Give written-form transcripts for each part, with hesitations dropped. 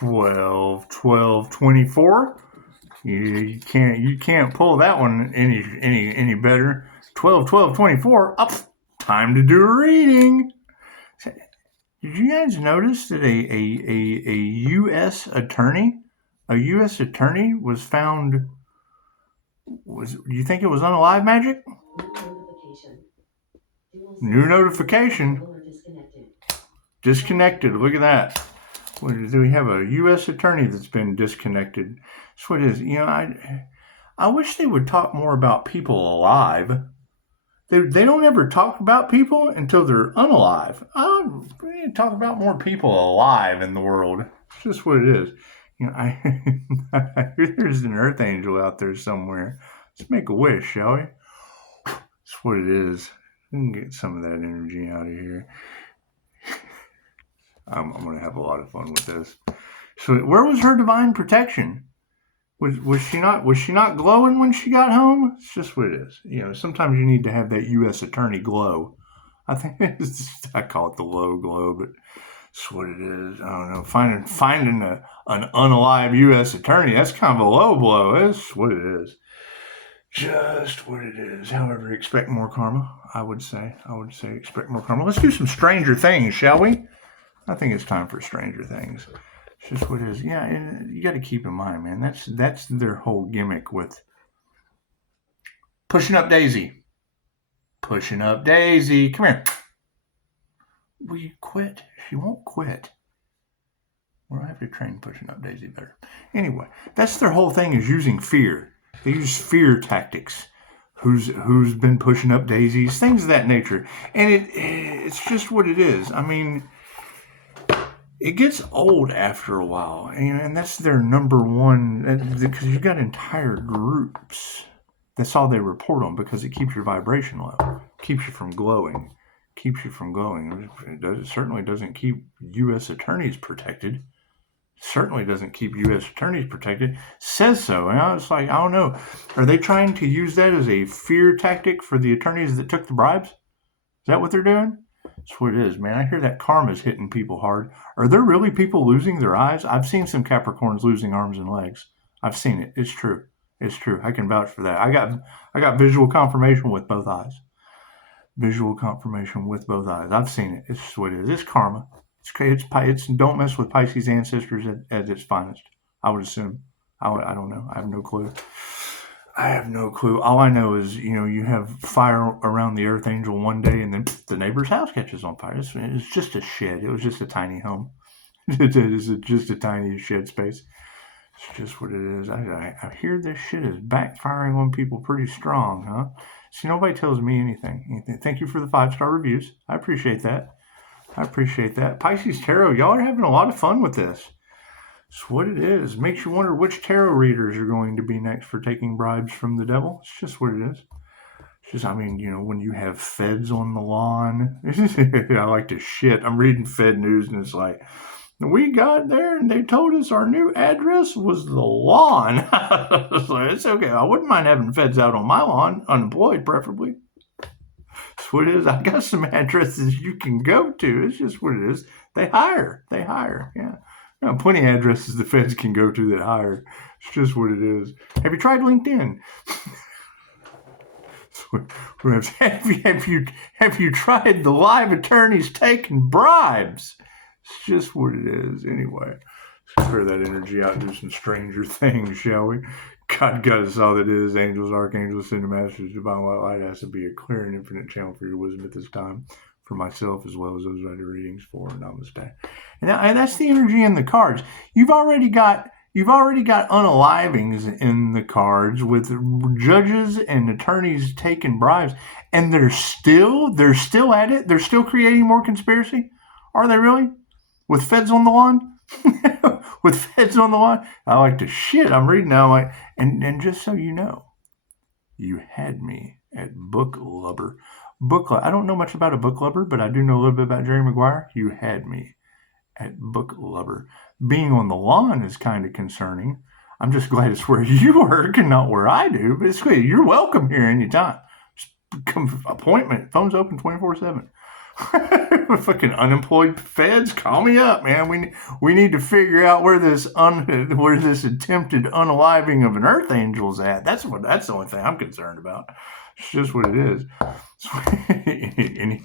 12, 12, 24. You can't pull that one any better. 12, 12, 24. Up. Time to do a reading. Did you guys notice that a U.S. attorney was found? Do you think it was unalive magic? New notification. Disconnected. Look at that. Do we have a U.S. attorney that's been disconnected? That's what it is. I wish they would talk more about people alive. They don't ever talk about people until they're unalive. We need to talk about more people alive in the world. It's just what it is. I hear there's an earth angel out there somewhere. Let's make a wish, shall we? That's what it is. We can get some of that energy out of here. I'm going to have a lot of fun with this. So, where was her divine protection? Was she not glowing when she got home? It's just what it is. Sometimes you need to have that U.S. attorney glow. I think I call it the Lowe glow, but it's what it is. I don't know. Finding an unalive U.S. attorney, that's kind of a low blow. That's what it is. Just what it is. However, expect more karma, I would say. Expect more karma. Let's do some Stranger Things, shall we? I think it's time for Stranger Things. It's just what it is. Yeah, and you got to keep in mind, man. That's their whole gimmick with pushing up Daisy. Pushing up Daisy. Come here. Will you quit? She won't quit. Well, I have to train pushing up Daisy better. Anyway, that's their whole thing, is using fear. They use fear tactics. Who's been pushing up daisies? Things of that nature. And it's just what it is. I mean, it gets old after a while, and that's their number one, because you've got entire groups. That's all they report on, because it keeps your vibration low, keeps you from glowing, It certainly doesn't keep U.S. attorneys protected. Certainly doesn't keep U.S. attorneys protected. Says so. And it's like, I don't know. Are they trying to use that as a fear tactic for the attorneys that took the bribes? Is that what they're doing? That's what it is, man. I hear that karma's hitting people hard. Are there really people losing their eyes? I've seen some Capricorns losing arms and legs. I've seen it. It's true. I can vouch for that. I got visual confirmation with both eyes. I've seen it. It's just what it is. It's karma. It's don't mess with Pisces ancestors at its finest. I would assume. I don't know. I have no clue. All I know is, you have fire around the earth angel one day, and then the neighbor's house catches on fire. It's just a shed. It was just a tiny home. It is just a tiny shed space. It's just what it is. I hear this shit is backfiring on people pretty strong, huh? See, nobody tells me anything. Thank you for the 5-star reviews. I appreciate that. Pisces Tarot, y'all are having a lot of fun with this. It's what it is. Makes you wonder which tarot readers are going to be next for taking bribes from the devil. It's just what it is. It's just, when you have feds on the lawn. I like to shit. I'm reading Fed news, and it's like, we got there and they told us our new address was the lawn. It's okay. I wouldn't mind having feds out on my lawn, unemployed preferably. It's what it is. I got some addresses you can go to. It's just what it is. They hire. Yeah. Plenty of addresses the feds can go to that hire. It's just what it is. Have you tried LinkedIn? Have you tried the live attorneys taking bribes? It's just what it is. Anyway, let's clear that energy out and do some Stranger Things, shall we? God us all that is. Angels, archangels, send masters, divine light has to be a clear and infinite channel for your wisdom at this time, for myself as well as those I do readings for. Namaste. And that's the energy in the cards. You've already got unalivings in the cards with judges and attorneys taking bribes, and they're still at it. They're still creating more conspiracy. Are they really? With feds on the lawn? With feds on the lawn? I like to shit. I'm reading now. And just so you know, you had me at book lubber. I don't know much about a book lubber, but I do know a little bit about Jerry Maguire. You had me at book lubber. Being on the lawn is kind of concerning. I'm just glad it's where you work and not where I do. But it's good. You're welcome here anytime. Just come appointment. Phone's open 24/7. Fucking unemployed feds, call me up, man. We need to figure out where this attempted unaliving of an earth angel's at. That's the only thing I'm concerned about. It's just what it is.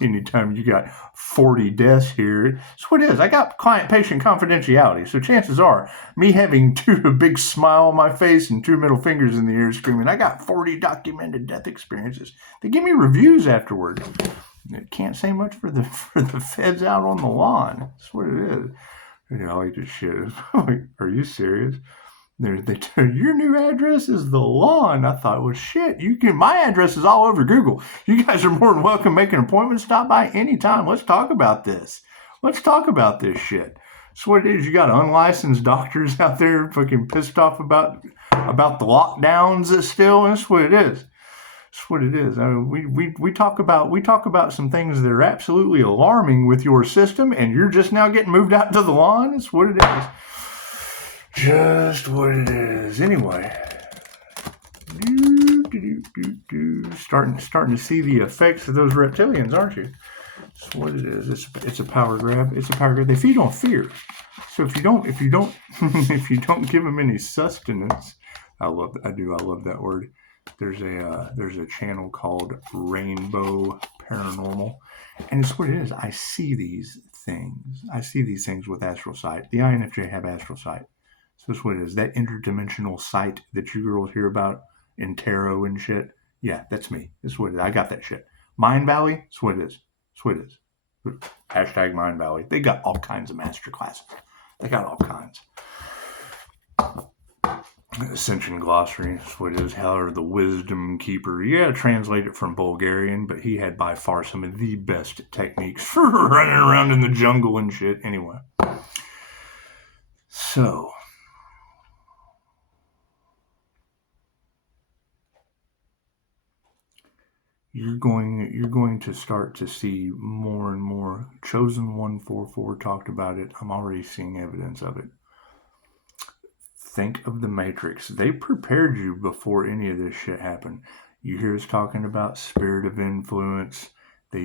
Anytime you got 40 deaths here, it's what it is. I got client-patient confidentiality, so chances are me having a big smile on my face and 2 middle fingers in the air screaming, I got 40 documented death experiences. They give me reviews afterward. It can't say much for the feds out on the lawn. That's what it is. I like this shit. I'm like, are you serious? They tell your new address is the lawn. I thought, well, shit, my address is all over Google. You guys are more than welcome to make an appointment. Stop by anytime. Let's talk about this. Let's talk about this shit. That's what it is. You got unlicensed doctors out there fucking pissed off about the lockdowns still. That's what it is. That's what it is. I mean, we talk about some things that are absolutely alarming with your system, and you're just now getting moved out to the lawn. That's what it is. Just what it is. Anyway, starting to see the effects of those reptilians, aren't you? That's what it is. It's a power grab. It's a power grab. They feed on fear. So if you don't give them any sustenance, I love that word. There's a channel called Rainbow Paranormal, and it's what it is. I see these things with astral sight. The INFJ have astral sight. So that's what it is. That interdimensional sight that you girls hear about in tarot and shit. Yeah, that's me. That's what it is. I got that shit. Mind Valley. That's what it is. That's what it is. Hashtag Mind Valley. They got all kinds of master classes. They got all kinds. Ascension Glossary. That's what it is. Heller the Wisdom Keeper. You gotta translate it from Bulgarian, but he had by far some of the best techniques for running around in the jungle and shit. Anyway. So. You're going to start to see more and more. Chosen 144 talked about it. I'm already seeing evidence of it. Think of the Matrix. They prepared you before any of this shit happened. You hear us talking about spirit of influence. The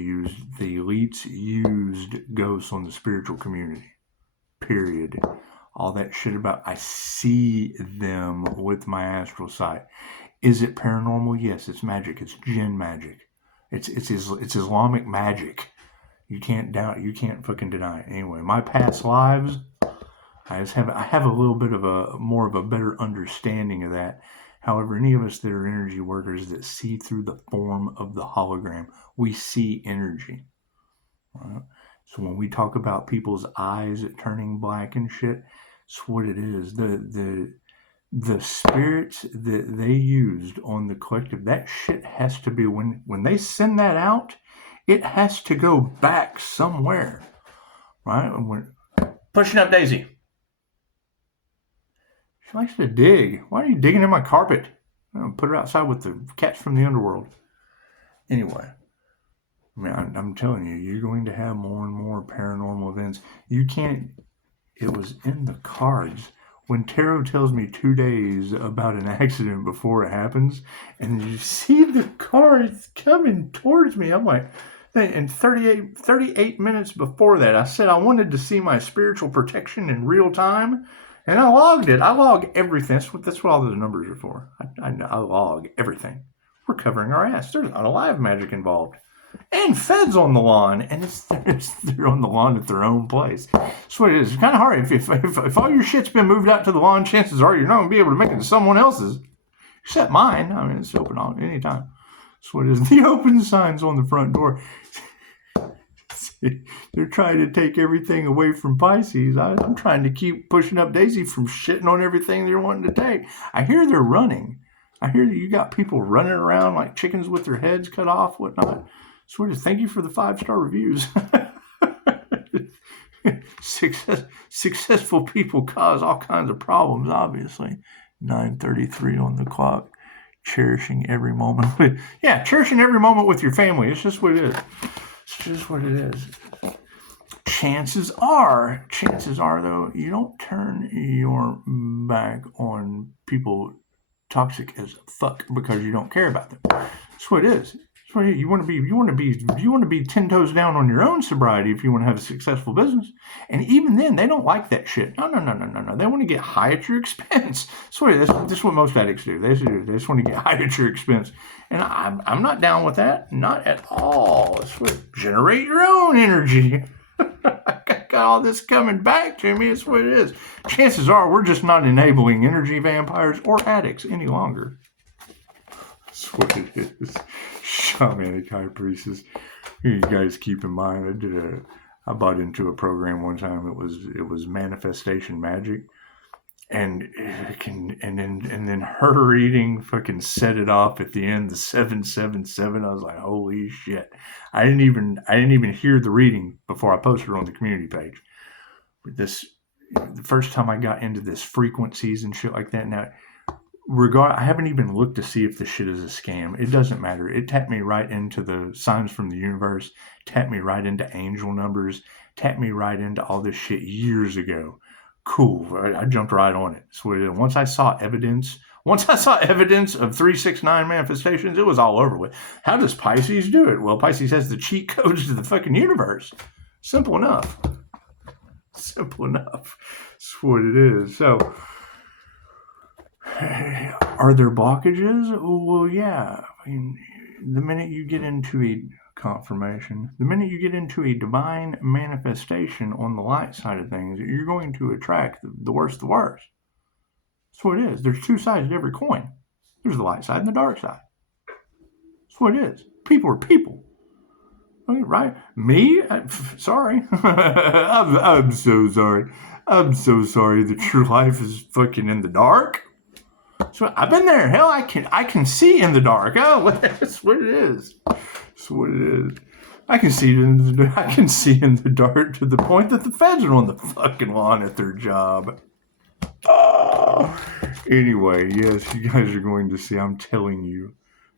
elites used ghosts on the spiritual community. Period. All that shit about, I see them with my astral sight. Is it paranormal? Yes, it's magic. It's jinn magic. It's Islamic magic. You can't doubt it. You can't fucking deny it. Anyway, my past lives, I have a little bit of more of a better understanding of that. However, any of us that are energy workers that see through the form of the hologram, we see energy. Right? So when we talk about people's eyes turning black and shit, it's what it is. The spirits that they used on the collective, that shit has to be, when they send that out, it has to go back somewhere, right? And we're pushing up Daisy. She likes to dig. Why are you digging in my carpet? I'll put her outside with the cats from the underworld. Anyway, I mean, I'm telling you, you're going to have more and more paranormal events. It was in the cards. When tarot tells me 2 days about an accident before it happens, and you see the cards coming towards me, I'm like, and 38 minutes before that, I said I wanted to see my spiritual protection in real time, and I logged it. I log everything. That's what all those numbers are for. I log everything. We're covering our ass. There's not a live magic involved. And feds on the lawn, and they're on the lawn at their own place. That's what it is. It's kind of hard. If all your shit's been moved out to the lawn, chances are you're not going to be able to make it to someone else's, except mine. I mean, it's open on any time. That's what it is. The open signs on the front door. They're trying to take everything away from Pisces. I'm trying to keep pushing up Daisy from shitting on everything they're wanting to take. I hear they're running. I hear that you got people running around like chickens with their heads cut off, whatnot. So thank you for the 5-star reviews. Successful people cause all kinds of problems, obviously. 9:33 on the clock. Cherishing every moment. Cherishing every moment with your family. It's just what it is. It's just what it is. Chances are though, you don't turn your back on people toxic as fuck because you don't care about them. That's what it is. So you want to be 10 toes down on your own sobriety if you want to have a successful business. And even then, they don't like that shit. No. They want to get high at your expense. That's what most addicts do. They just want to get high at your expense. And I'm not down with that. Not at all. It's what, generate your own energy. I got all this coming back to me. It's what it is. Chances are we're just not enabling energy vampires or addicts any longer. That's what it is. Shamanic high priestess. You guys keep in mind, I bought into a program one time. It was manifestation magic, and then her reading fucking set it off at the end. The 777. I was like, holy shit! I didn't even hear the reading before I posted it on the community page. The first time I got into this frequencies and shit like that. Now, I haven't even looked to see if this shit is a scam. It doesn't matter. It tapped me right into the signs from the universe, tapped me right into angel numbers, tapped me right into all this shit years ago. Cool. I jumped right on it. So once I saw evidence of 369 manifestations, it was all over with. How does Pisces do it? Well, Pisces has the cheat codes to the fucking universe. Simple enough. That's what it is. So, are there blockages? Well, yeah. I mean, the minute you get into a confirmation, the minute you get into a divine manifestation on the light side of things, you're going to attract the worst of the worst. That's what it is. There's two sides to every coin. There's the light side and the dark side. That's what it is. People are people. Right? Me? Sorry. I'm so sorry. I'm so sorry that your life is fucking in the dark. So I've been there. Hell, I can see in the dark. Oh, that's what it is. That's what it is. I can see in the dark to the point that the feds are on the fucking lawn at their job. Oh. Anyway, yes, you guys are going to see. I'm telling you,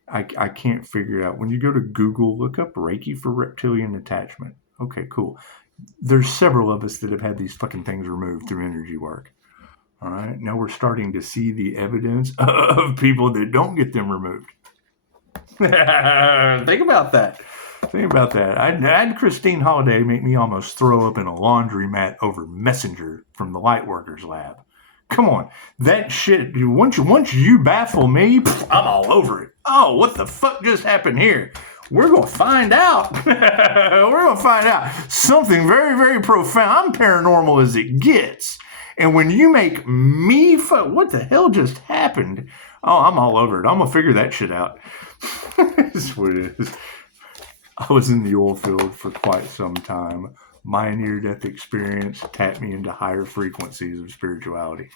I can't figure it out. When you go to Google, look up Reiki for reptilian attachment. Okay, cool. There's several of us that have had these fucking things removed through energy work. All right, now we're starting to see the evidence of people that don't get them removed. Think about that. I had Christine Holiday make me almost throw up in a laundromat over Messenger from the Lightworkers Lab. Come on, that shit. Once you baffle me, I'm all over it. Oh, what the fuck just happened here? We're gonna find out. Something very, very profound. I'm paranormal as it gets. And when you make me what the hell just happened? Oh, I'm all over it. I'm going to figure that shit out. That's what it is. I was in the oil field for quite some time. My near-death experience tapped me into higher frequencies of spirituality.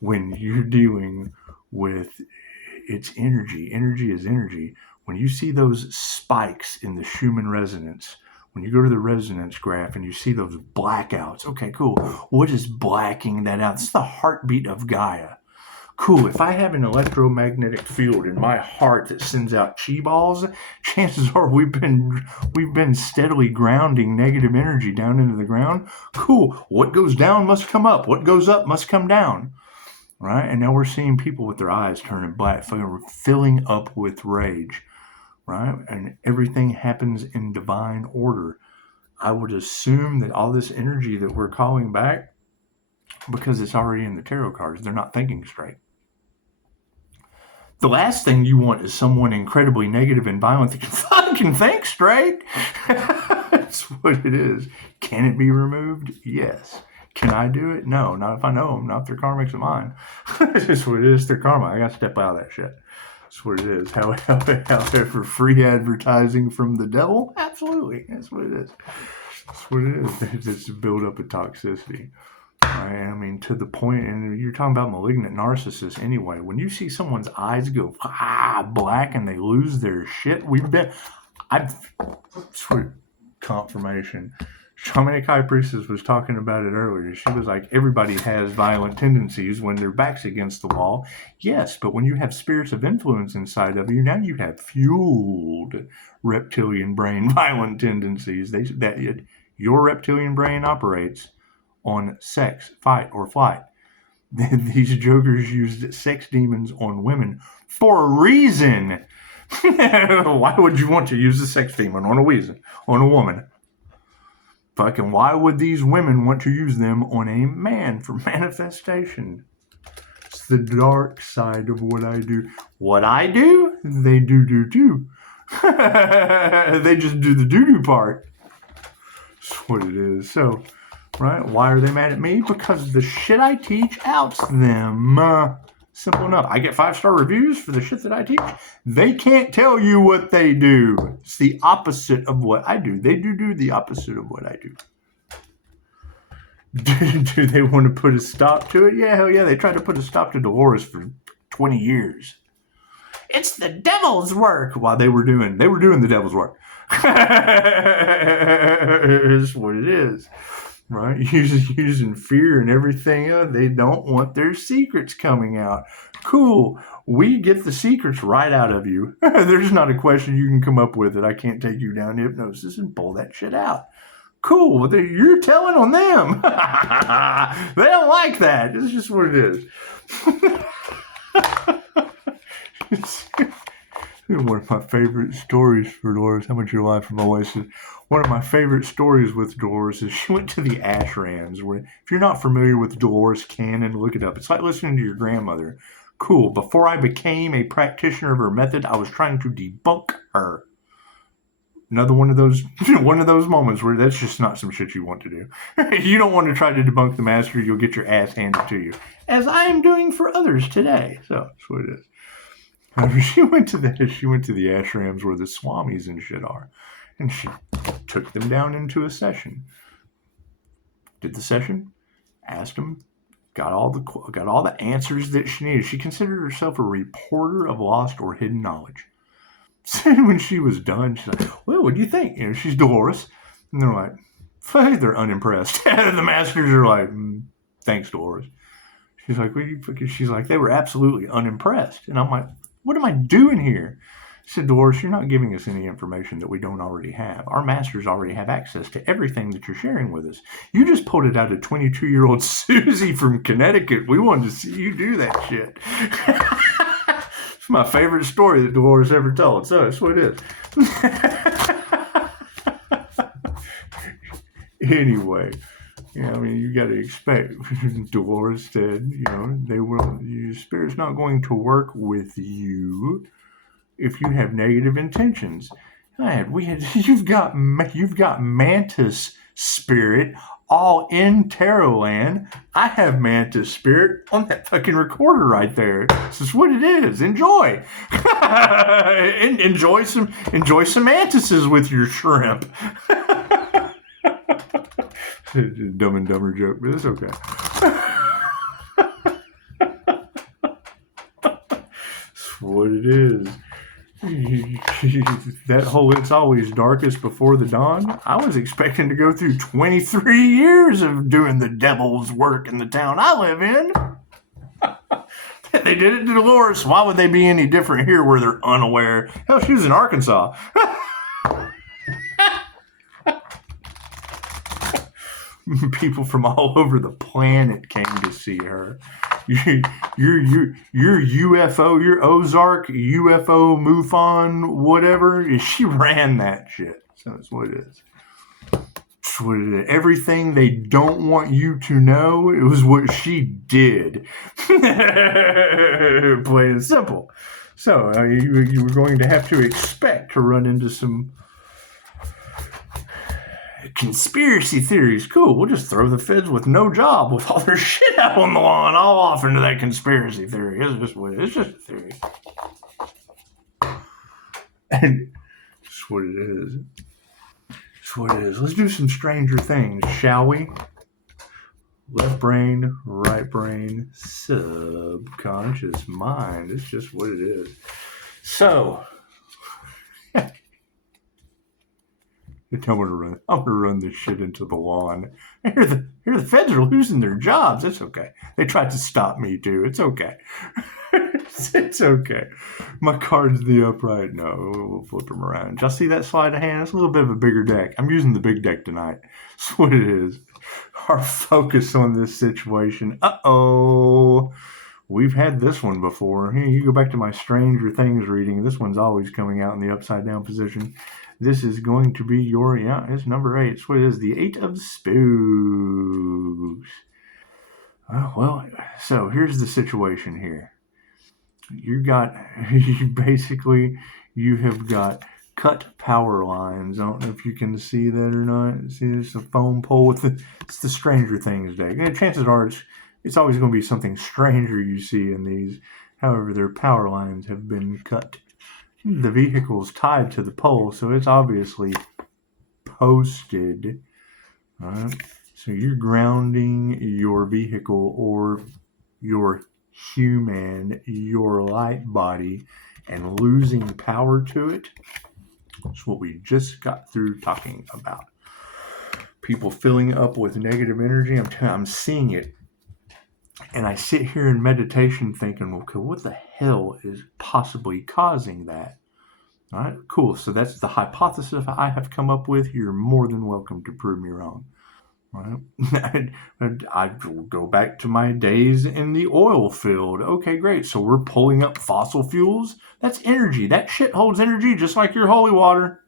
When you're dealing with its energy is energy. When you see those spikes in the Schumann resonance, when you go to the resonance graph and you see those blackouts, okay, cool. What is blacking that out? It's the heartbeat of Gaia. Cool. If I have an electromagnetic field in my heart that sends out chi balls, chances are we've been steadily grounding negative energy down into the ground. Cool. What goes down must come up. What goes up must come down. Right? And now we're seeing people with their eyes turning black, filling up with rage. Right? And everything happens in divine order. I would assume that all this energy that we're calling back, because it's already in the tarot cards, they're not thinking straight. The last thing you want is someone incredibly negative and violent that can fucking think straight. That's what it is. Can it be removed? Yes. Can I do it? No, not if I know them, not if they're karmics of mine. It's just what it is. They're karma. I got to step out of that shit. That's what it is. However, free advertising from the devil? Absolutely. That's what it is. That's what it is. It's to build up a toxicity. Right? I mean, to the point, and you're talking about malignant narcissists anyway. When you see someone's eyes go black and they lose their shit, confirmation. Shamanic High Priestess was talking about it earlier. She was like, everybody has violent tendencies when their back's against the wall. Yes, but when you have spirits of influence inside of you, now you have fueled reptilian brain violent tendencies. Your reptilian brain operates on sex, fight, or flight. These jokers used sex demons on women for a reason. Why would you want to use a sex demon on a woman? Fucking why would these women want to use them on a man for manifestation? It's the dark side of what I do. What I do, they do too. They just do the do part. That's what it is. So, right? Why are they mad at me? Because the shit I teach outs them. Simple enough. I get 5-star reviews for the shit that I teach. They can't tell you what they do. It's the opposite of what I do. They do the opposite of what I do. Do they want to put a stop to it? Yeah, hell yeah. They tried to put a stop to Dolores for 20 years. It's the devil's work. While they were doing the devil's work. It's what it is. Right? Using fear and everything else. They don't want their secrets coming out. Cool. We get the secrets right out of you. There's not a question you can come up with that I can't take you down to hypnosis and pull that shit out. Cool. You're telling on them. They don't like that. It's just what it is. One of my favorite stories for Dolores. How much your life from my wife said. One of my favorite stories with Dolores is she went to the ashrams. Where, if you're not familiar with Dolores Cannon, look it up. It's like listening to your grandmother. Cool. Before I became a practitioner of her method, I was trying to debunk her. Another one of those moments where that's just not some shit you want to do. You don't want to try to debunk the master. You'll get your ass handed to you, as I am doing for others today. So that's what it is. However, she went to the ashrams where the swamis and shit are, and she took them down into a session. Did the session, asked them, got all the answers that she needed. She considered herself a reporter of lost or hidden knowledge. So when she was done, she's like, "Well, what do you think?" She's Dolores, and they're like, they're unimpressed. The masters are like, "Thanks, Dolores." She's like, "What do you?" She's like, "They were absolutely unimpressed," and I'm like, "What am I doing here?" She said, "Dolores, you're not giving us any information that we don't already have. Our masters already have access to everything that you're sharing with us. You just pulled it out of 22-year-old Susie from Connecticut. We wanted to see you do that shit." It's my favorite story that Dolores ever told. So that's what it is. Anyway, you got to expect. Dolores said, your spirit's not going to work with you if you have negative intentions. You've got Mantis spirit all in Tarot land. I have Mantis spirit on that fucking recorder right there. This is what it is. Enjoy. Enjoy some mantises with your shrimp. Dumb and Dumber joke, but it's okay. That's what it is. That whole "it's always darkest before the dawn." I was expecting to go through 23 years of doing the devil's work in the town I live in. They did it to Dolores. Why would they be any different here where they're unaware? Hell, she was in Arkansas. People from all over the planet came to see her. Your UFO, your Ozark UFO MUFON, whatever, she ran that shit. So that's what it is. That's what it is. Everything they don't want you to know, it was what she did. Plain and simple. So you were going to have to expect to run into some conspiracy theories. Cool, we'll just throw the feds with no job with all their shit out on the lawn all off into that conspiracy theory. It's just a theory. And it's what it is. It's what it is. Let's do some stranger things, shall we? Left brain, right brain, subconscious mind. It's just what it is. So I'm gonna run this shit into the lawn. Here the feds are losing their jobs. It's okay. They tried to stop me too. It's okay. It's okay. My card's the upright. No, we'll flip them around. Y'all see that sleight of hand? It's a little bit of a bigger deck. I'm using the big deck tonight. That's what it is. Our focus on this situation. We've had this one before. Here, you go back to my Stranger Things reading. This one's always coming out in the upside down position. This is going to be your, it's number 8. So it is the 8 of Spooks. Well, so here's the situation here. You have got cut power lines. I don't know if you can see that or not. See, it's a foam pole it's the Stranger Things deck. And chances are it's always going to be something stranger you see in these. However, their power lines have been cut. The vehicle's tied to the pole, so it's obviously posted. All right. So you're grounding your vehicle or your human, your light body, and losing power to it. That's what we just got through talking about. People filling up with negative energy. I'm seeing it. And I sit here in meditation thinking, okay, what the hell is possibly causing that? All right, cool. So that's the hypothesis I have come up with. You're more than welcome to prove me wrong. Right. I go back to my days in the oil field. Okay, great. So we're pulling up fossil fuels. That's energy. That shit holds energy just like your holy water.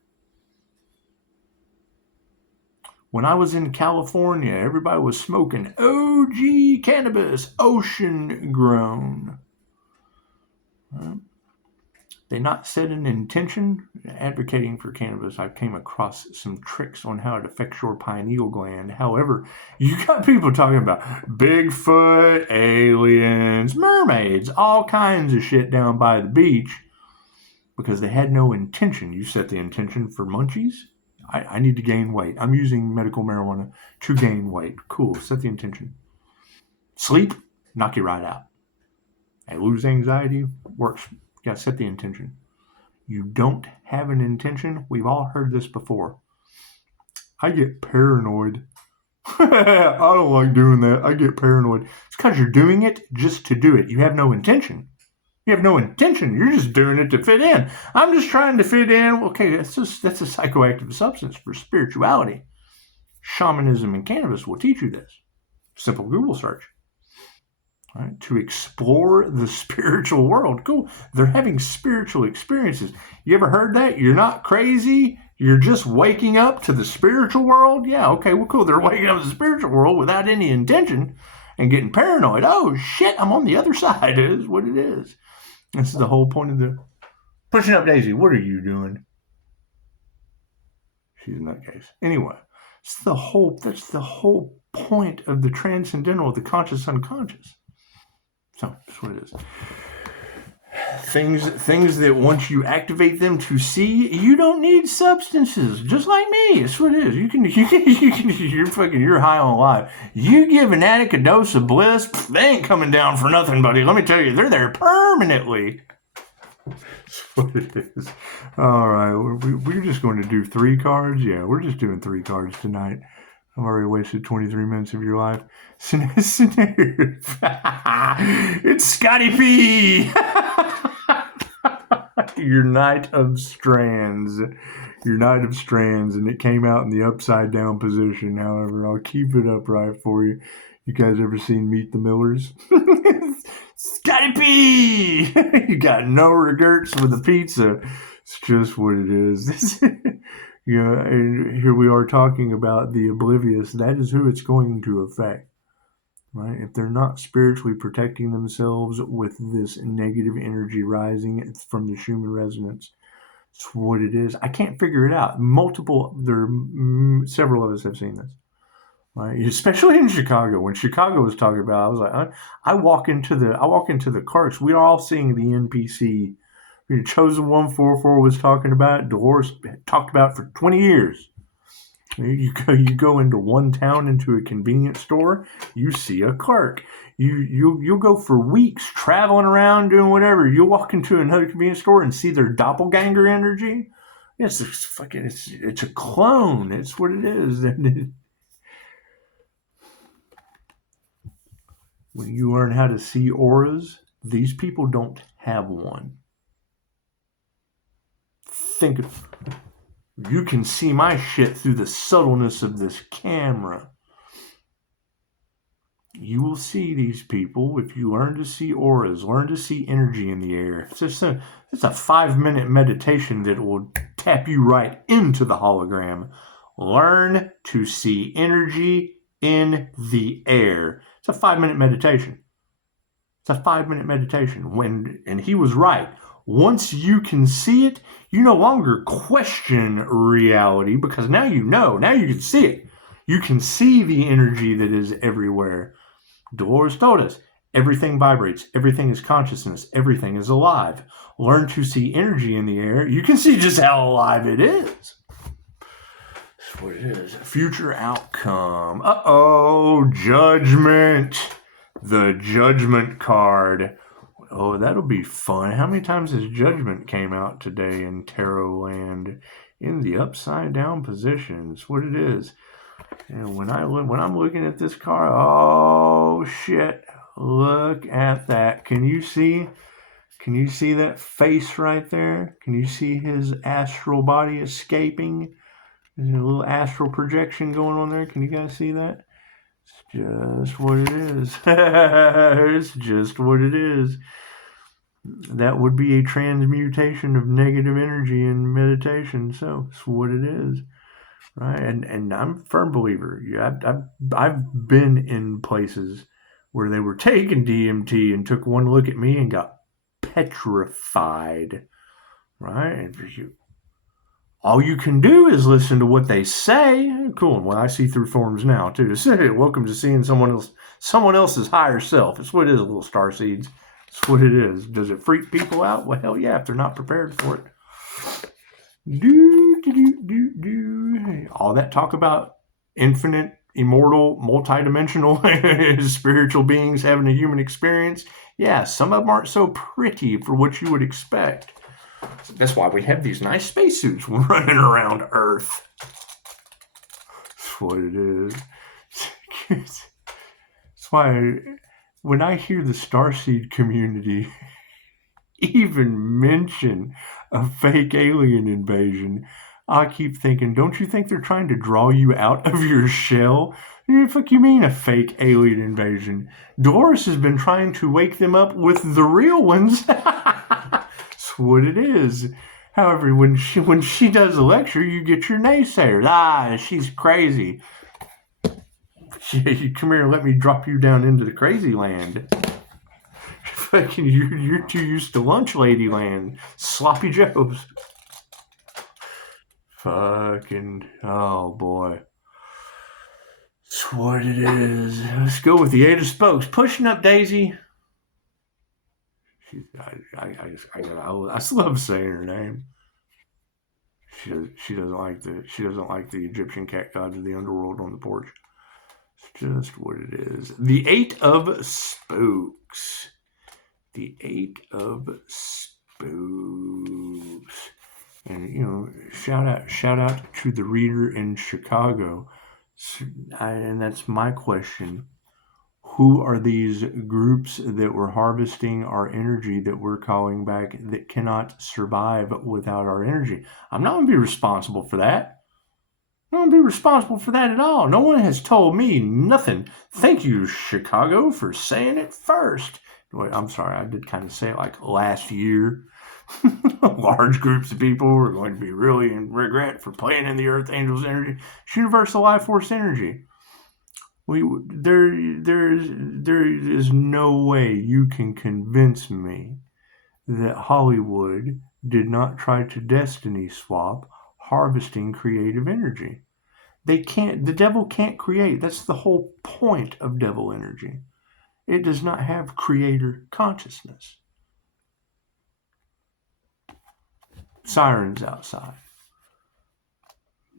When I was in California, everybody was smoking OG cannabis, ocean grown. Right. They not set an intention advocating for cannabis. I came across some tricks on how it affects your pineal gland. However, you got people talking about Bigfoot, aliens, mermaids, all kinds of shit down by the beach because they had no intention. You set the intention for munchies. I need to gain weight. I'm using medical marijuana to gain weight. Cool. Set the intention. Sleep, knock you right out. I lose anxiety, works. You got to set the intention. You don't have an intention. We've all heard this before. I get paranoid. I don't like doing that. I get paranoid. It's because you're doing it just to do it. You have no intention. You have no intention. You're just doing it to fit in. I'm just trying to fit in. Okay, that's a psychoactive substance for spirituality. Shamanism and cannabis will teach you this. Simple Google search. Right, to explore the spiritual world. Cool. They're having spiritual experiences. You ever heard that? You're not crazy. You're just waking up to the spiritual world? Yeah, okay, well, cool. They're waking up to the spiritual world without any intention and getting paranoid. Oh, shit, I'm on the other side. It is what it is. This is the whole point of the... Pushing up Daisy, what are you doing? She's a nutcase. Anyway, that's the whole point of the transcendental, the conscious unconscious. So that's what it is. Things that once you activate them to see, you don't need substances. Just like me, that's what it is. You're high on life. You give an addict a dose of bliss, they ain't coming down for nothing, buddy. Let me tell you, they're there permanently. That's what it is. All right, we're just going to do 3 cards. Yeah, we're just doing 3 cards tonight. I've already wasted 23 minutes of your life. It's Scotty P. Your Knight of Strands. Your Knight of Strands. And it came out in the upside down position. However, I'll keep it upright for you. You guys ever seen Meet the Millers? Scotty P. You got no regrets with the pizza. It's just what it is. Yeah, and here we are talking about the oblivious. That is who it's going to affect, right? If they're not spiritually protecting themselves with this negative energy rising from the Schumann resonance, it's what it is. I can't figure it out. Several of us have seen this, right? Especially in Chicago. When Chicago was talking about, I was like, I walk into the carts. We are all seeing the NPC. Chosen 144 was talking about. Dolores talked about for 20 years. You go into one town, into a convenience store, you see a clerk. You'll go for weeks traveling around doing whatever. You'll walk into another convenience store and see their doppelganger energy. It's a clone. It's what it is. When you learn how to see auras, these people don't have one. Think of, you can see my shit through the subtleness of this camera. you will see these people if you learn to see auras, learn to see energy in the air. It's a 5-minute meditation that will tap you right into the hologram. Learn to see energy in the air. It's a 5-minute meditation. It's a 5-minute meditation. And he was right. Once you can see it, you no longer question reality, because now you know. Now you can see it. You can see the energy that is everywhere. Dolores told us, everything vibrates, everything is consciousness, everything is alive. Learn to see energy in the air. You can see just how alive it is. That's what it is. Future outcome. Uh-oh, judgment. The judgment card. Oh, that'll be fun. How many times has judgment came out today in tarot land? In the upside down position. That's what it is. And when I'm looking at this card, oh shit! Look at that. Can you see that face right there? Can you see his astral body escaping? There's a little astral projection going on there. Can you guys see that? It's just what it is. It's just what it is. That would be a transmutation of negative energy in meditation. So it's what it is. Right, and I'm a firm believer. I've been in places where they were taking DMT and took one look at me and got petrified. Right, and all you can do is listen to what they say. Cool. Well, I see through forms now too. Welcome to seeing someone else's higher self. It's what it is, little star seeds. It's what it is. Does it freak people out? Well, hell yeah, if they're not prepared for it. All that talk about infinite, immortal, multidimensional spiritual beings having a human experience. Yeah, some of them aren't so pretty for what you would expect. That's why we have these nice spacesuits running around Earth. That's what it is. That's why when I hear the starseed community even mention a fake alien invasion, I keep thinking, don't you think they're trying to draw you out of your shell? What the fuck you mean a fake alien invasion? Dolores has been trying to wake them up with the real ones. That's what it is. However, when she does a lecture, you get your naysayers. She's crazy. Come here, let me drop you down into the crazy land. Fucking, you're too used to lunch lady land. Sloppy Joes. Fucking, oh boy. That's what it is. Let's go with the 8 of Spokes. Pushing up, Daisy. I love saying her name. She doesn't like the Egyptian cat gods of the underworld on the porch. It's just what it is. The 8 of Spokes. The 8 of Spokes. And shout out to the reader in Chicago. And that's my question. Who are these groups that were harvesting our energy that we're calling back that cannot survive without our energy? I'm not going to be responsible for that. I'm not going to be responsible for that at all. No one has told me nothing. Thank you, Chicago, for saying it first. Wait, I'm sorry, I did kind of say it like last year. Large groups of people are going to be really in regret for playing in the Earth Angel's energy. It's universal life force energy. There is no way you can convince me that Hollywood did not try to destiny swap harvesting creative energy. They can't. The devil can't create. That's the whole point of devil energy. It does not have creator consciousness. Sirens outside.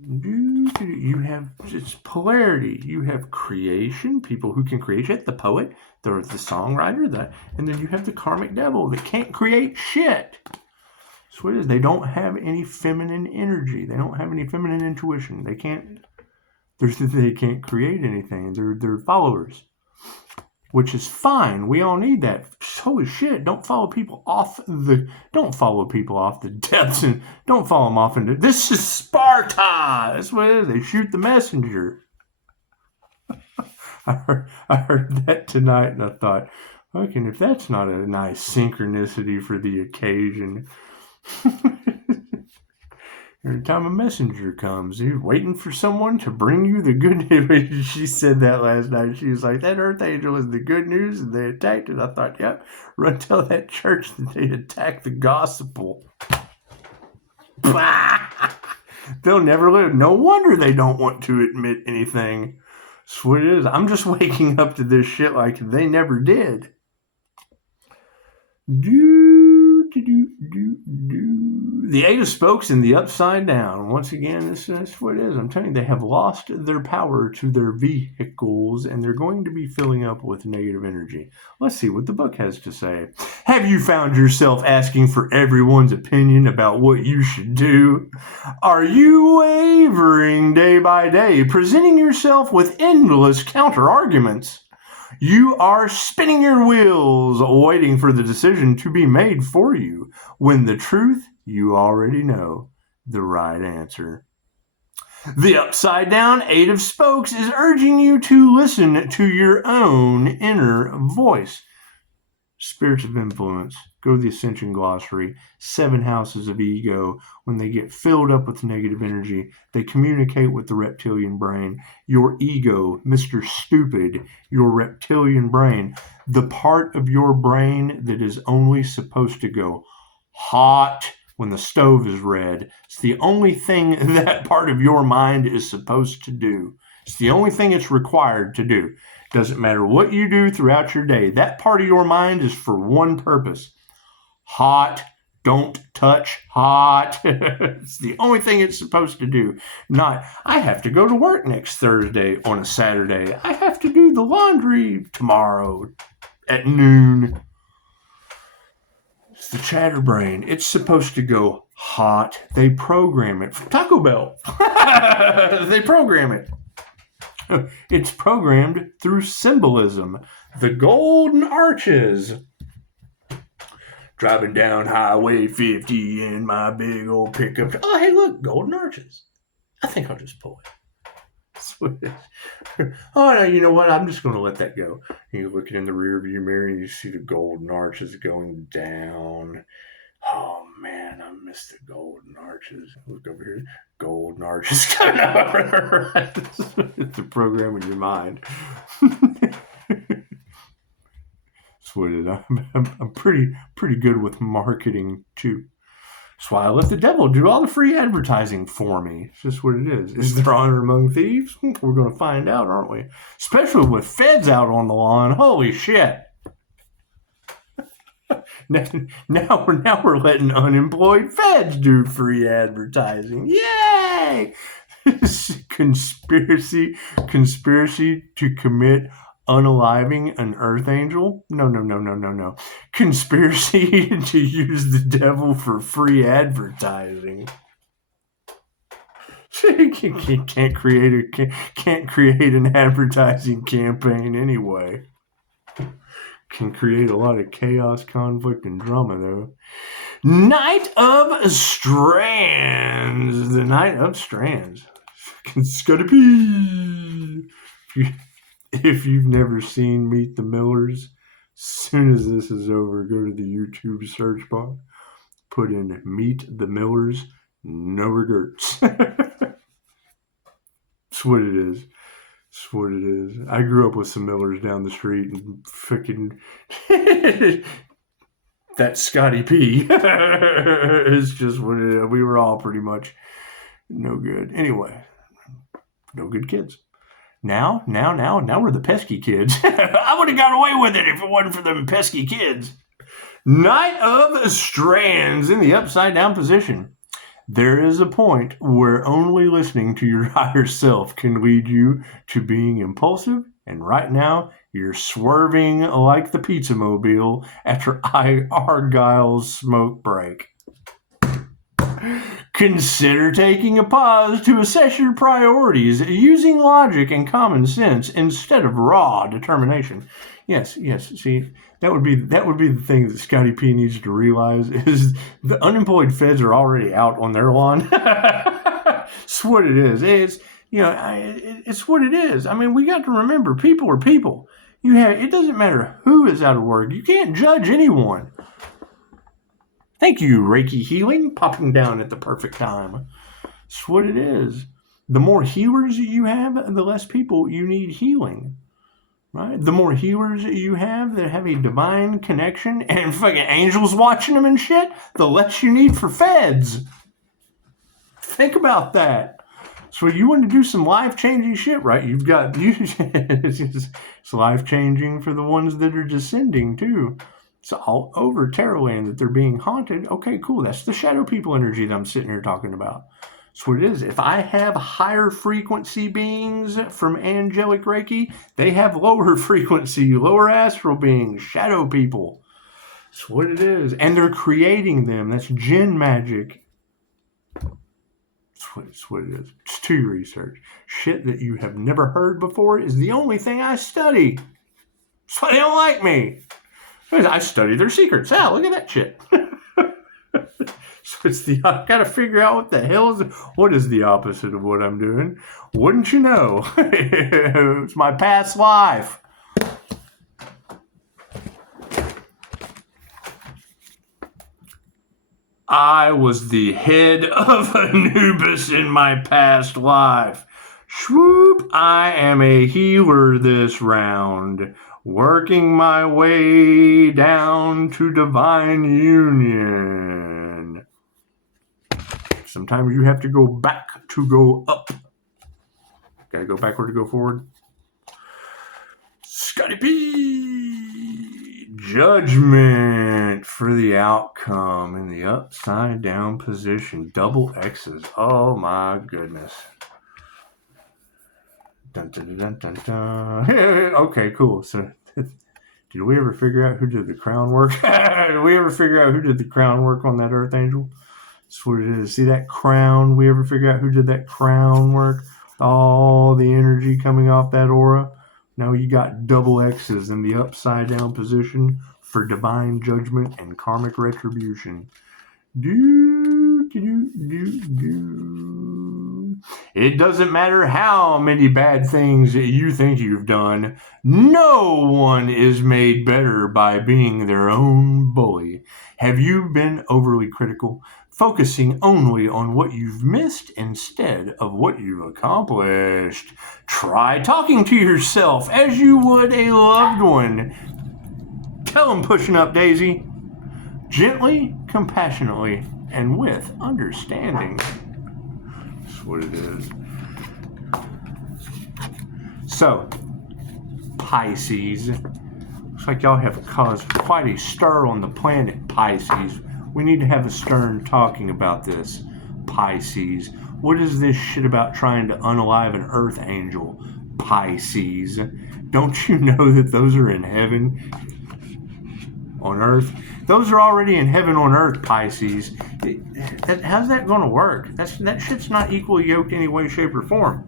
You have it's polarity. You have creation, people who can create it, the poet, the songwriter, and then you have the karmic devil that can't create shit. That's what it is. They don't have any feminine energy. They don't have any feminine intuition. They can't create anything. They're followers, which is fine. We all need that. Holy shit! Don't follow people off the depths, and don't follow them off into. This is Sparta. That's what it is. They shoot the messenger. I heard that tonight, and I thought, fucking, if that's not a nice synchronicity for the occasion. Every time a messenger comes, you're waiting for someone to bring you the good news. She said that last night. She was like, that Earth Angel is the good news, and they attacked it. I thought, yep, run tell that church that they attacked the gospel. They'll never live. No wonder they don't want to admit anything. That's what it is. I'm just waking up to this shit like they never did. The Eight of Spokes in the Upside Down. Once again, that's what it is. I'm telling you, they have lost their power to their vehicles, and they're going to be filling up with negative energy. Let's see what the book has to say. Have you found yourself asking for everyone's opinion about what you should do? Are you wavering day by day, presenting yourself with endless counter-arguments? You are spinning your wheels, waiting for the decision to be made for you, when the truth, you already know the right answer. The Upside Down Eight of Spokes is urging you to listen to your own inner voice. Spirits of influence. Go to the Ascension Glossary. 7 houses of ego. When they get filled up with negative energy, they communicate with the reptilian brain. Your ego, Mr. Stupid, your reptilian brain, the part of your brain that is only supposed to go hot when the stove is red. It's the only thing that part of your mind is supposed to do. It's the only thing it's required to do. Doesn't matter what you do throughout your day. That part of your mind is for one purpose. Hot. Don't touch hot. It's the only thing it's supposed to do. Not, I have to go to work next Thursday on a Saturday. I have to do the laundry tomorrow at noon. It's the chatterbrain. It's supposed to go hot. They program it. Taco Bell. They program it. It's programmed through symbolism. The golden arches. Driving down Highway 50 in my big old pickup. Oh, hey, look, golden arches. I think I'll just pull it. Oh, no, you know what? I'm just going to let that go. And you're looking in the rearview mirror and you see the golden arches going down. Oh, man, I miss the golden arches. Look over here. Golden arches coming over. It's a program in your mind. That's what it is. I'm pretty good with marketing, too. That's why I let the devil do all the free advertising for me. It's just what it is. Is there honor among thieves? We're going to find out, aren't we? Especially with feds out on the lawn. Holy shit. Now we're letting unemployed feds do free advertising. Yay! Conspiracy to commit unaliving an earth angel? No. Conspiracy to use the devil for free advertising. Can't create an advertising campaign anyway. Can create a lot of chaos, conflict, and drama, though. Knight of Strands. The Knight of Strands. Scotty. If you've never seen Meet the Millers, as soon as this is over, go to the YouTube search bar, put in Meet the Millers, no regrets. That's what it is. That's what it is. I grew up with some Millers down the street and freaking that Scotty P is just what it is. We were all pretty much no good. Anyway, no good kids. Now we're the pesky kids. I would have got away with it if it wasn't for them pesky kids. Knight of Strands in the upside down position. There is a point where only listening to your higher self can lead you to being impulsive, and right now you're swerving like the pizza mobile after Argyle's smoke break. Consider taking a pause to assess your priorities, using logic and common sense instead of raw determination. Yes. See, that would be the thing that Scotty P needs to realize is the unemployed feds are already out on their lawn. That's what it is. it's what it is. I mean, we got to remember, people are people. It doesn't matter who is out of work. You can't judge anyone. Thank you, Reiki Healing, popping down at the perfect time. It's what it is. The more healers you have, the less people you need healing. Right? The more healers you have that have a divine connection and fucking angels watching them and shit, the less you need for feds. Think about that. So you want to do some life-changing shit, right? It's life-changing for the ones that are descending, too. It's all over Terrorland that they're being haunted. Okay, cool. That's the shadow people energy that I'm sitting here talking about. That's what it is. If I have higher frequency beings from angelic Reiki, they have lower frequency, lower astral beings, shadow people. That's what it is. And they're creating them. That's jinn magic. That's what it is. Just do your research. Shit that you have never heard before is the only thing I study. That's why they don't like me. I study their secrets. Ah, look at that shit. So I got to figure out what is the opposite of what I'm doing. Wouldn't you know? It's my past life. I was the head of Anubis in my past life. Swoop, I am a healer this round, working my way down to divine union. Sometimes you have to go back to go up. Gotta go backward to go forward. Scotty P. Judgment for the outcome in the upside down position. Double X's. Oh my goodness. Dun, dun, dun, dun, dun. Okay, cool. So, did we ever figure out who did the crown work? Did we ever figure out who did the crown work on that Earth Angel? That's what it is. See that crown? We ever figure out who did that crown work? All the energy coming off that aura. Now you got double X's in the upside down position for divine judgment and karmic retribution. It doesn't matter how many bad things that you think you've done. No one is made better by being their own bully. Have you been overly critical, focusing only on what you've missed instead of what you've accomplished? Try talking to yourself as you would a loved one. Tell them pushing up, Daisy. Gently, compassionately, and with understanding. That's what it is. So, Pisces. Looks like y'all have caused quite a stir on the planet Pisces. We need to have a stern talking about this. Pisces. What is this shit about trying to unalive an Earth Angel? Pisces. Don't you know that those are in heaven on Earth? Those are already in heaven on Earth, Pisces. How's that going to work? That shit's not equally yoked any way, shape, or form.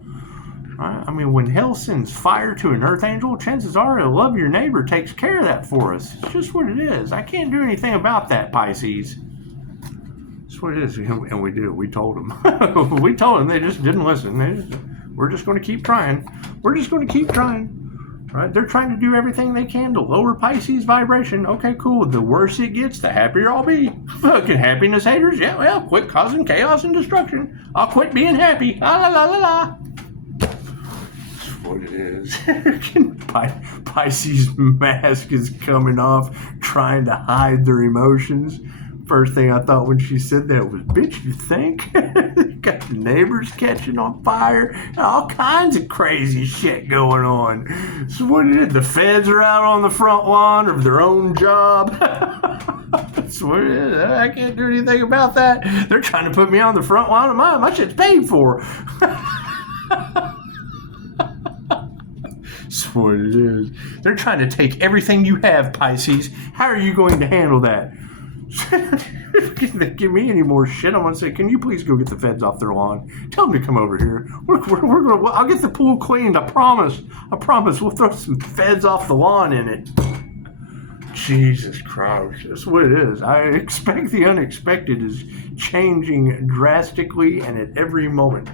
Right? I mean, when hell sends fire to an Earth Angel, chances are a love your neighbor takes care of that for us. It's just what it is. I can't do anything about that, Pisces. That's what it is. And we do. We told them. We told them. They just didn't listen. We're just going to keep trying. We're just going to keep trying. Right? They're trying to do everything they can to lower Pisces vibration. Okay, cool. The worse it gets, the happier I'll be. Fucking happiness haters. Yeah, well, quit causing chaos and destruction. I'll quit being happy. La la la la la. That's what it is. Pisces mask is coming off, trying to hide their emotions. First thing I thought when she said that was, bitch, you think? Got the neighbors catching on fire, and all kinds of crazy shit going on. So what it is, the feds are out on the front lawn of their own job. That's what it is. I can't do anything about that. They're trying to put me on the front lawn of mine. My shit's paid for. That's what it is. They're trying to take everything you have, Pisces. How are you going to handle that? If they give me any more shit, I'm going to say, can you please go get the feds off their lawn? Tell them to come over here. I'll get the pool cleaned. I promise. We'll throw some feds off the lawn in it. Jesus Christ. That's what it is. I expect the unexpected is changing drastically and at every moment.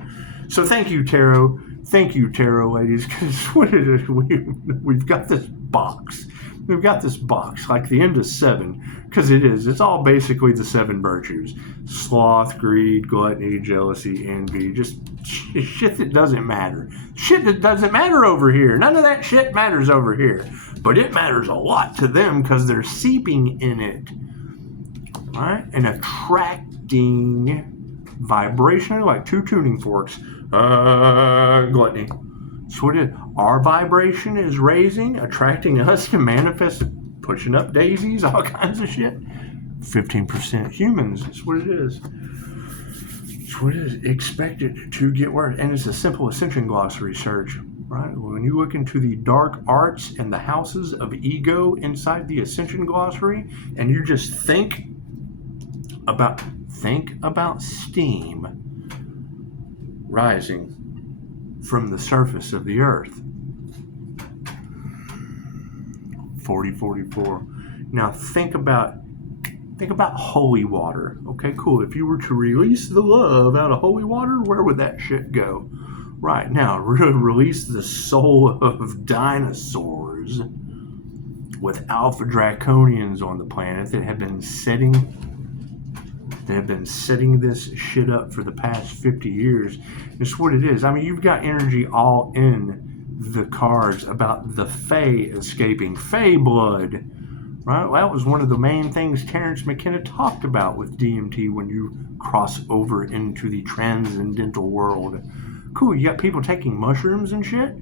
So thank you, tarot. Thank you, tarot ladies, because we've got this box. We've got this box, like the end of 7, because it is. It's all basically the 7 virtues. Sloth, greed, gluttony, jealousy, envy. Just shit that doesn't matter. Shit that doesn't matter over here. None of that shit matters over here. But it matters a lot to them because they're seeping in it. All right? And attracting vibrationally, like 2 tuning forks. Gluttony. So what it is, our vibration is raising, attracting us to manifest, pushing up daisies, all kinds of shit. 15% humans, that's what it is. It's what it is expected to get worse. And it's a simple ascension glossary search, right? When you look into the dark arts and the houses of ego inside the ascension glossary, and you just think about steam rising from the surface of the earth. 4044. Now think about holy water. Okay, cool. If you were to release the love out of holy water, where would that shit go? Right now, release the soul of dinosaurs with alpha draconians on the planet that have been setting this shit up for the past 50 years. It's what it is. I mean, you've got energy all in the cards about the Fae escaping. Fae blood, right? Well, that was one of the main things Terence McKenna talked about with DMT when you cross over into the transcendental world. Cool, you got people taking mushrooms and shit?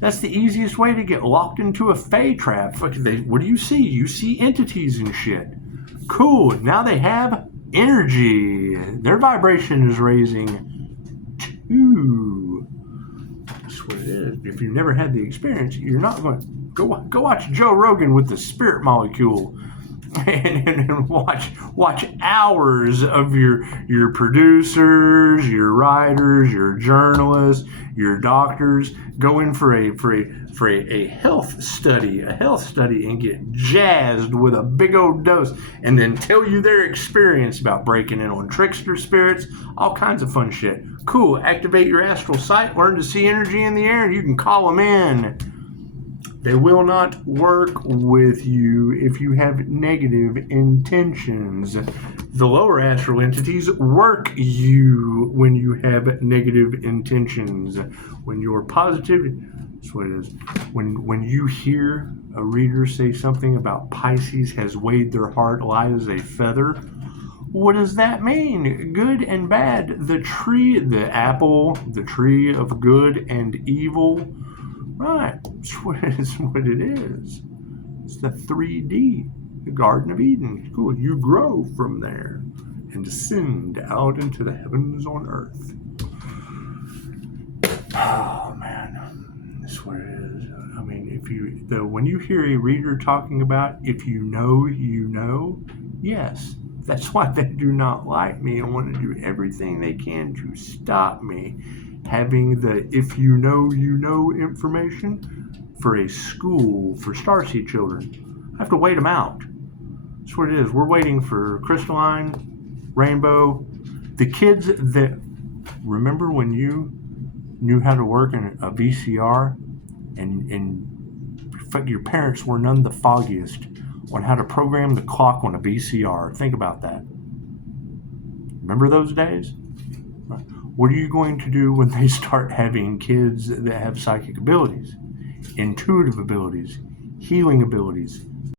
That's the easiest way to get locked into a Fae trap. What do you see? You see entities and shit. Cool, now they have energy. Their vibration is raising too. That's what it is. If you've never had the experience, you're not going to go watch Joe Rogan with the spirit molecule and watch hours of your producers, your writers, your journalists, your doctors go in for a health study and get jazzed with a big old dose and then tell you their experience about breaking in on trickster spirits, all kinds of fun shit. Cool, activate your astral sight, learn to see energy in the air, and you can call them in. They will not work with you if you have negative intentions. The lower astral entities work you when you have negative intentions. When you're positive, that's what it is. When you hear a reader say something about Pisces has weighed their heart light as a feather, what does that mean? Good and bad. The tree, the apple, the tree of good and evil. Right, it's what it is. It's the 3D, the Garden of Eden. Cool, you grow from there and descend out into the heavens on earth. Oh man, that's what it is. I mean, when you hear a reader talking about if you know, you know, yes, that's why they do not like me and want to do everything they can to stop me having the if you know information for a school for starseed children. I have to wait them out. That's what it is. We're waiting for Crystalline, Rainbow, the kids that remember when you knew how to work in a VCR and your parents were none the foggiest on how to program the clock on a VCR. Think about that. Remember those days? What are you going to do when they start having kids that have psychic abilities, intuitive abilities, healing abilities,